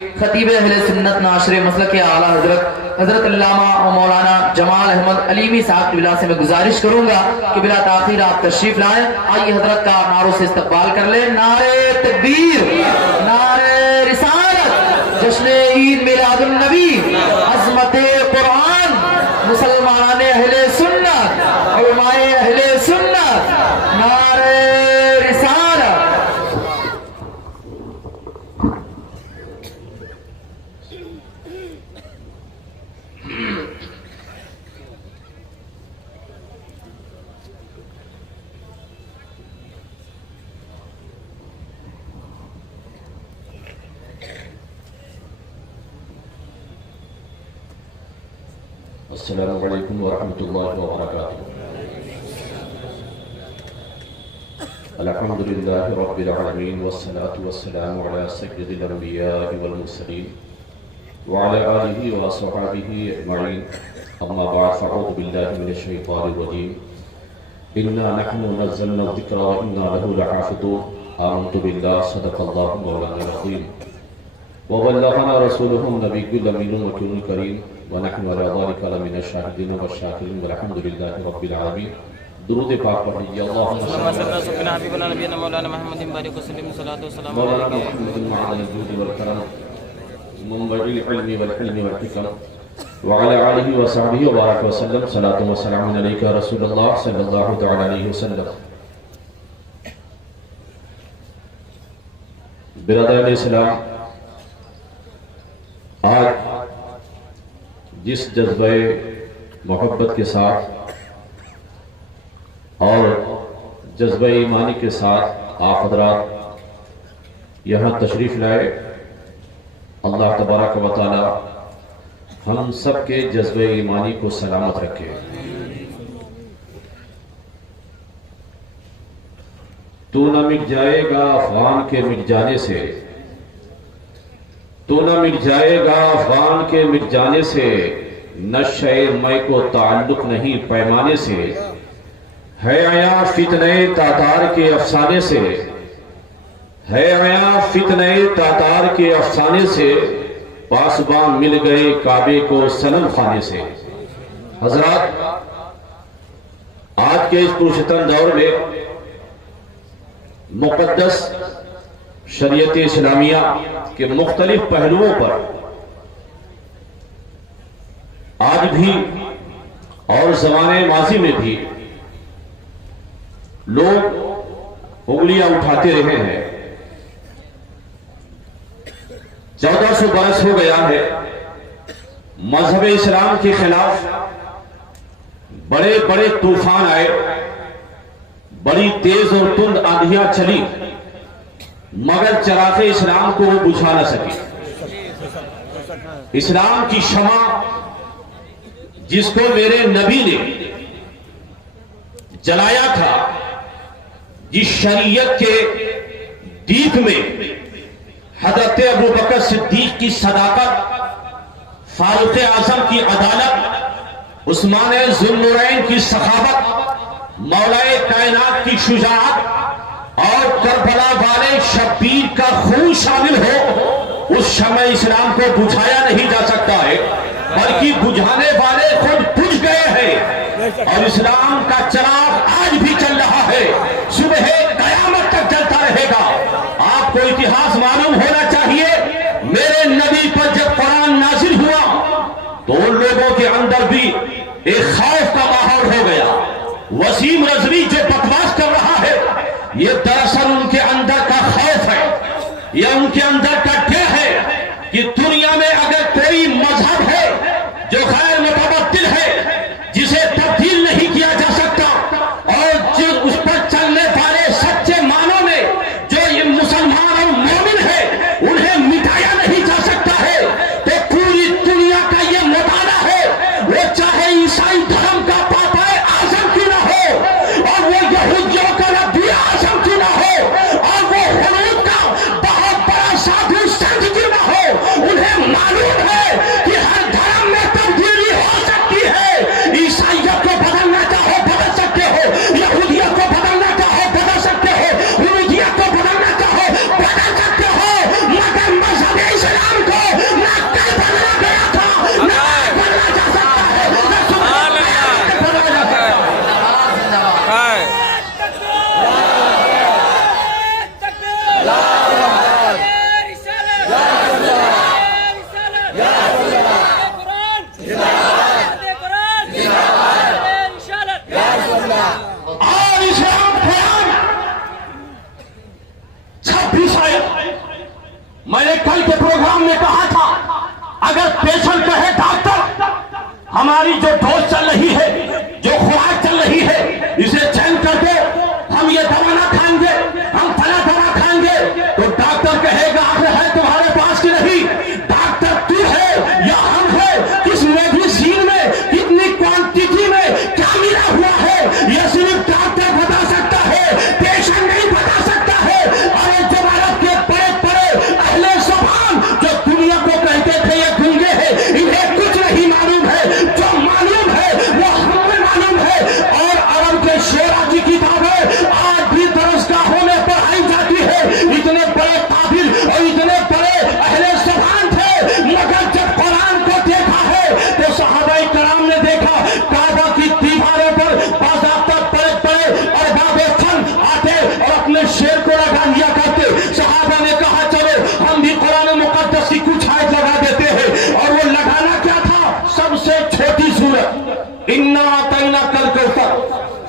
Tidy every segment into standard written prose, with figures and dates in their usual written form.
خطیب اہل سنت ناشر مسلک اعلیٰ حضرت علامہ و مولانا جمال احمد علیمی صاحب کی بلا سے میں گزارش کروں گا کہ بلا تاخیر آپ تشریف لائیں. آئیے حضرت کا نعروں سے استقبال کر لیں. نعرے تکبیر، نعرے رسالت، جشن عید میلاد النبی، عظمت قرآن، مسلمان اہل سنت، علماء اہل سنت، نعرے رسالت. السلام علیکم ورحمۃ اللہ وبرکاتہ. الحمدللہ رب العالمین والصلاة والسلام علی سید الانبیاء والمرسلین وعلی آلہ وصحبہ اجمعین. اما بعد فاعوذ باللہ من الشیطان الرجیم. انا نحن نزلنا الذکر وانا لہ لحافظون. آمنت باللہ صدق اللہ مولانا العظیم وبلغنا رسولہ النبی الامین المکین الکریم ونحن على ذلك لمن الشاهدين والشاكرين والحمد لله رب العالمين. درود پاک پڑھیے. اللهم صل على سيدنا حبيبنا نبينا مولانا محمد بارك وسلم صلاة والسلام مولانا محمد معدن الجود والكرم منبع العلم والحلم والحكم وعلى آله وصحبه وبارك وسلم صلاة والسلام عليك يا رسول الله صلى الله تعالى عليه وسلم. برادران اسلام، آج جس جذبہ محبت کے ساتھ اور جذبہ ایمانی کے ساتھ آپ حضرات یہاں تشریف لائے، اللہ تبارک و تعالی ہم سب کے جذبہ ایمانی کو سلامت رکھے. تو نہ مٹ جائے گا افغان کے مٹ جانے سے، تو نہ مٹ جائے گا افغان کے مٹ جانے سے، نشہ میں کو تعلق نہیں پیمانے سے، ہے آیا فتنہ تاتار کے افسانے سے، ہے آیا فتنہ تاتار کے افسانے سے، پاسبان مل گئے کعبے کو صنم خانے سے. حضرات، آج کے اس پرستن دور میں مقدس شریعت اسلامیہ کے مختلف پہلوؤں پر آج بھی اور زمانے ماضی میں بھی لوگ انگلیاں اٹھاتے رہے ہیں. 1400 برس ہو گیا ہے مذہب اسلام کے خلاف بڑے بڑے طوفان آئے، بڑی تیز اور تند آندھیاں چلی، مگر چراغ اسلام کو وہ بجھا نہ سکے. اسلام کی شمع جس کو میرے نبی نے جلایا تھا، جس شریعت کے دیپ میں حضرت ابوبکر صدیق کی صداقت، فاروق اعظم کی عدالت، عثمان ذو النورین کی سخاوت، مولا کائنات کی شجاعت اور کربلا والے شبیر کا خون شامل ہو، اس شمع اسلام کو بجھایا نہیں جا سکتا ہے، بلکہ بجھانے والے خود بجھ گئے ہیں. اور اسلام کا چراغ آج بھی چل رہا ہے، صبح قیامت تک جلتا رہے گا. آپ کو اتہاس معلوم ہونا چاہیے، میرے نبی پر جب قرآن نازل ہوا تو ان لوگوں کے اندر بھی ایک خوف کا ماحول ہو گیا. وسیم رضوی جو بکواس کر رہا ہے، یہ دراصل ان کے اندر کا خوف ہے، یہ ان کے اندر کا ڈر ہے کہ دنیا میں اگر کوئی مذہب ہے جو غیر متبدل ہے، جسے تبدیل نہیں کیا جا سکتا، اور جو اس پر چلنے والے سچے معنوں میں جو یہ مسلمان اور مومن ہے انہیں مٹایا نہیں جا سکتا ہے، تو پوری دنیا کا یہ مطالعہ ہے، وہ چاہے عیسائی دھرم کا پاپا اعظم کیوں نہ ہو، اور وہ یہودیوں کا نبی اعظم کیوں نہ ہو، اور وہ حنوت کا بہت بڑا سادھو سنت کیوں نہ ہو، انہیں معلوم کرام نے کہا تھا اگر پیشنٹ کہے ڈاکٹر ہماری جو ڈوز چل رہی ہے، جو خوراک چل رہی ہے، اسے چینج کر دو، ہم یہ دوا نہ کھائیں گے، ہم فلاں دوا کھائیں گے، تو ڈاکٹر کہے گا آخر ہے تمہارے پاس کی نہیں، ڈاکٹر تو ہے یا ہم ہے، کس میڈیسین میں کتنی کوانٹٹی میں کیا ملا ہوا ہے یہ صرف ڈاکٹر بتا سکتا ہے، پیشنٹ نہیں بتا سکتا ہے۔ اور جب عرب کے بڑے بڑے اہل زبان جو دنیا کو کہتے تھے یہ گنگے ہیں، انہیں کچھ نہیں معلوم ہے، جو معلوم ہے وہ ہمیں معلوم ہے۔ اور عرب کے شعرا کی کتابیں آج بھی درسگاہوں میں پڑھائی جاتی ہے، اتنے بڑے قابل اور اتنے بڑے اہل زبان تھے، مگر جب قرآن کو دیکھا ہے تو صحابہ کرام نے دیکھا کعبہ کی دیواروں پر باضابطہ بڑے بڑے ارباب فن آتے اور اپنے شعر کو لگا لیا کرتے۔ صحابہ نے کہا چلو ہم بھی قرآن مقدس کی کچھ آیت لگا دیتے ہیں، اور وہ لگانا کیا تھا؟ سب سے چھوٹی سورت انا اعطیناک الکوثر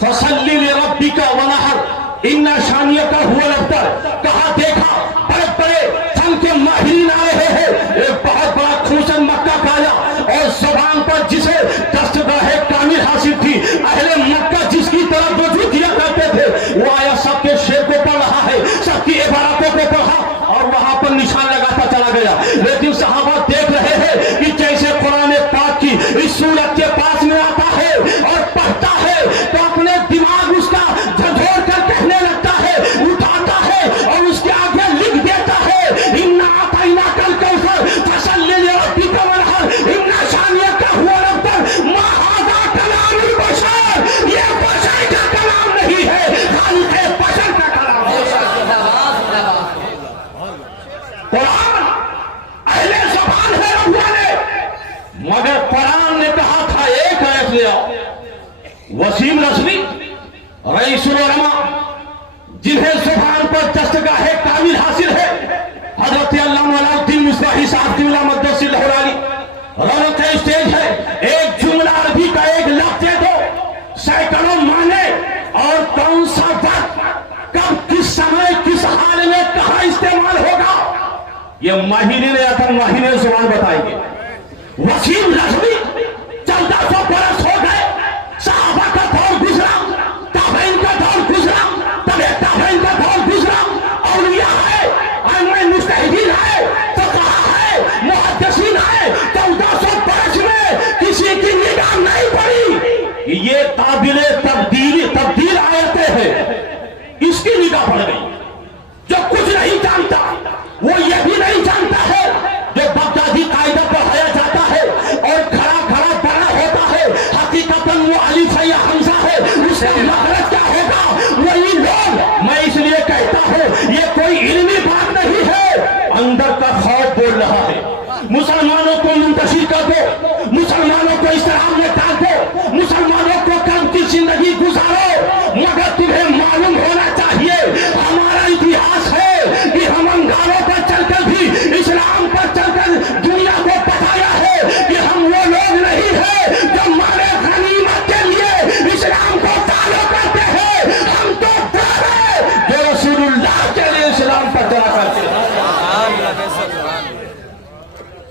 فصل لربک ونحر ان شانیک هو الابتر۔ کہا دیکھا بڑے بڑے فن کے ماہرین آ رہے ہیں، ایک بہت بڑا کھوسن مکہ کا آیا اور زبان پر جسے دستگاہ کامل حاصل تھی، اہل مکہ جس کی طرف رجوع کیا کرتے تھے، وہ آیا سب کے شعر کو پڑھ رہا ہے، سب کی عبارتوں کو پڑھا اور وہاں پر نشان لگاتا چلا گیا۔ لیکن صحابہ دیکھ رہے ہیں کہ جیسے قرآن پاک کی اس سورت کے پاس میں آتا ہے اور پڑھتا ہے تو اپنے دماغ اس کا جھنجھوڑ کر کہنے لگتا ہے، اٹھاتا ہے اور اس کے آگے لکھ دیتا ہے انا اعطیناک الکوثر فصل لربک ونحر ان شانیک هو الابتر۔ ما ھذا کلام البشر، یہ بشر کا کلام نہیں ہے، خالق بشر کا کلام ہے۔ قرآن اہل زبان ہے رب والے، مگر قرآن نے کہا تھا ایک آیت لے آؤ۔ وسیم رسمی رئیس العلماء جنہیں زبان پر دستگاہ کامل حاصل ہے، حضرت علامہ علاء الدین مصباحی صاحب کی مقدس اللہ علی رونق اسٹیج ہے، ایک جملہ عربی کا ایک لفظ دے دو، سینکڑوں معنی اور کون سا وقت کب کس سمے کس حال میں کہاں استعمال ہوگا یہ ماہرین ادب ماہرین زبان بتائیں گے۔ وسیم رسمی 1400 برس ہو گئے، صحابہ کا دور گزرا، تابعین کا دور گزرا، تبع تابعین کا دور گزرا، اولیاء ہے، ائمہ مجتہدین ہے، فقہاء ہے، محدثین ہے، 1400 برس میں کسی کی نگاہ نہیں پڑی یہ قابل تبدیل آیتیں ہیں، اس کی نگاہ پڑ گئی۔ جو کچھ نہیں جانتا وہ یہ بھی نہیں جانتا ہے، جو بغدادی قاعدہ پڑھایا جاتا ہے اور کھڑا کھڑا بڑا ہوتا ہے، حقیقتاً وہ الف ہے یا حمزہ ہے، اس کا مخرج کیا ہوگا وہی لوگ۔ میں اس لیے کہتا ہوں یہ کوئی علمی بات نہیں ہے، اندر کا خوف بول رہا ہے۔ مسلمانوں کو منتشر کر دو، مسلمانوں کو اسلام میں ڈال دو، مسلمانوں کو کم کی زندگی گزارو، مگر تمہیں معلوم ہونا چاہیے ہمارا اتہاس ہے کہ ہم انگاروں پر چل کر بھی اسلام پر چل کر دنیا کو بتایا ہے کہ ہم وہ لوگ نہیں ہیں جو مارے غنیمت کے لیے اسلام کو فالو کرتے ہیں، ہم تو پورے جو رسول اللہ کے لیے اسلام پر چلا کرتے ہیں۔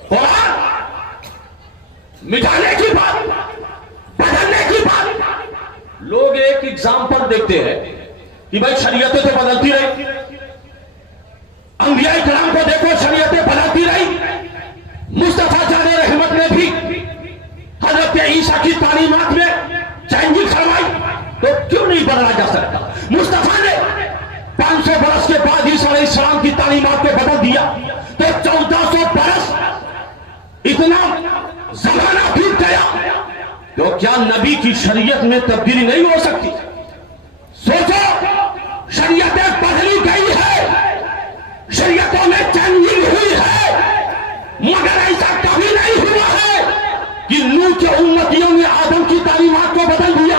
قرآن مٹانے کی بات، بدلنے کی بات، لوگ ایک ایگزامپل دیکھتے ہیں کہ بھائی شریعتیں تو بدلتی رہی، انبیاء کرام کو دیکھو شریعتیں بدلتی رہی، مصطفیٰ جان رحمت نے بھی حضرت عیسیٰ کی تعلیمات میں چینجنگ کروائی، تو کیوں نہیں بدلا جا سکتا؟ مصطفیٰ نے 500 برس کے بعد عیسیٰ علیہ السلام کی تعلیمات کو بدل دیا، تو 1400 برس اتنا زمانہ بیت گیا، تو کیا نبی کی شریعت میں تبدیلی نہیں ہو سکتی؟ سوچو، شریعتیں بدلی گئی ہے، شریعتوں میں چینجنگ ہوئی ہے، مگر ایسا کبھی نہیں ہوا ہے کہ نوح کے امتیوں نے آدم کی تعلیمات کو بدل دیا،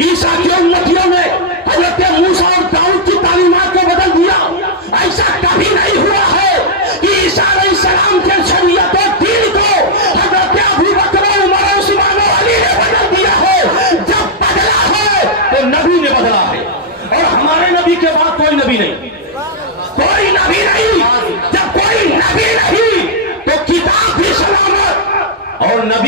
عیسیٰ کے امتیوں نے حضرت موسیٰ اور داؤد کی تعلیمات کو بدل دیا۔ ایسا کبھی نہیں ہوا ہے کہ عیسیٰ علیہ السلام کے شریعت و دین کو حضرت ابوبکر عمر عثمان و علی نے بدل دیا ہے۔ جب بدلا ہے تو نبی نے بدلا ہے، اور ہمارے نبی کے بعد کوئی نبی نہیں، کوئی نبی نہیں۔ جب کوئی نبی نہیں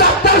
70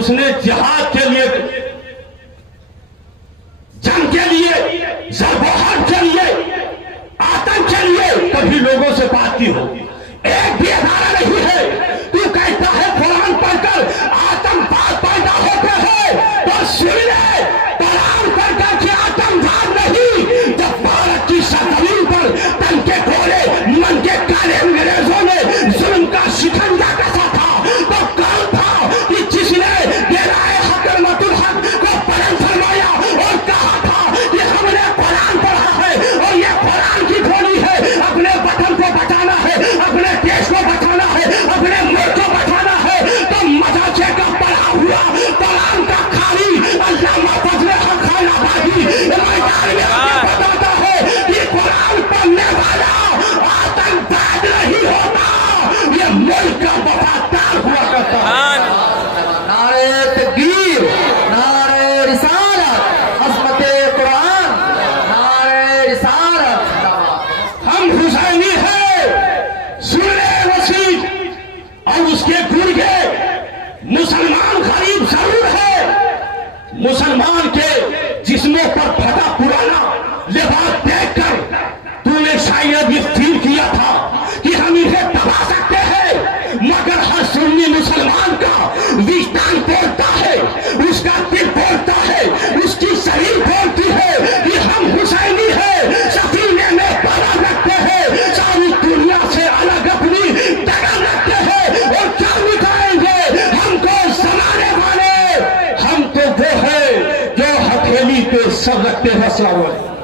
اس نے جہاد کے لیے، جنگ کے لیے، ضرب و حرب کے لیے، آتنک کے لیے کبھی لوگوں سے بات کی ہو؟ ایک بھی ادارہ نہیں ہے۔ تو کہتا ہے قرآن پڑھ کر آتنکواد پیدا ہوتے ہیں، تو سن لے، قرآن پڑھ کر کے آتنکواد نہیں۔ جب بھارت کی سرزمین پر تن کے گھوڑے من کے کالے انگریزوں نے ظلم کا شکنجا کسا تھا، تو کون تھا کہ جس نے ڈیرائے حکمت الحق کو بلند فرمایا اور کہا تھا کہ ہم نے قرآن پڑھا ہے اور یہ قرآن کی گھوڑی ہے، اپنے وطن کو بچانا ہے، اپنے دیش کو بچانا ہے، اپنے ملک کو بچانا ہے، تو مدرسے کا پڑھا ہوا قرآن کا خالی علامہ فضل حق خان آبادی میدان میں آ کے بتاتا ہے کہ قرآن پڑھنے والا آتنکواد نہیں ہوتا، یہ ملک کا وفادار ہوا کرتا ہے۔ نعرہ تکبیر، نعرہ رسالت، عظمت قرآن، نعرہ رسالت۔ ہم حسینی ہیں، سنیں وسیع اور اس کے گرگے مسلمان غریب ضرور ہے۔ مسلمان کے جسموں پر پھٹا پرانا لباس دیکھ کر تو نے شاید یہ فیل کیا تھا کہ ہم انہیں دبا سکتے ہیں، مگر ہر سنی مسلمان کا وجدان بولتا ہے، اس کا دل بولتا ہے، اس کی شریر بولتی ہے کہ ہم حسینی ہیں، سفینے میں پڑا رکھتے ہیں، ساری دنیا سے الگ اپنی ڈگر رکھتے ہیں، اور کیا مٹائیں گے ہم کو زمانے والے؟ ہم تو وہ ہیں جو ہتھیلی پہ سر رکھتے ہیں۔ السلام علیکم۔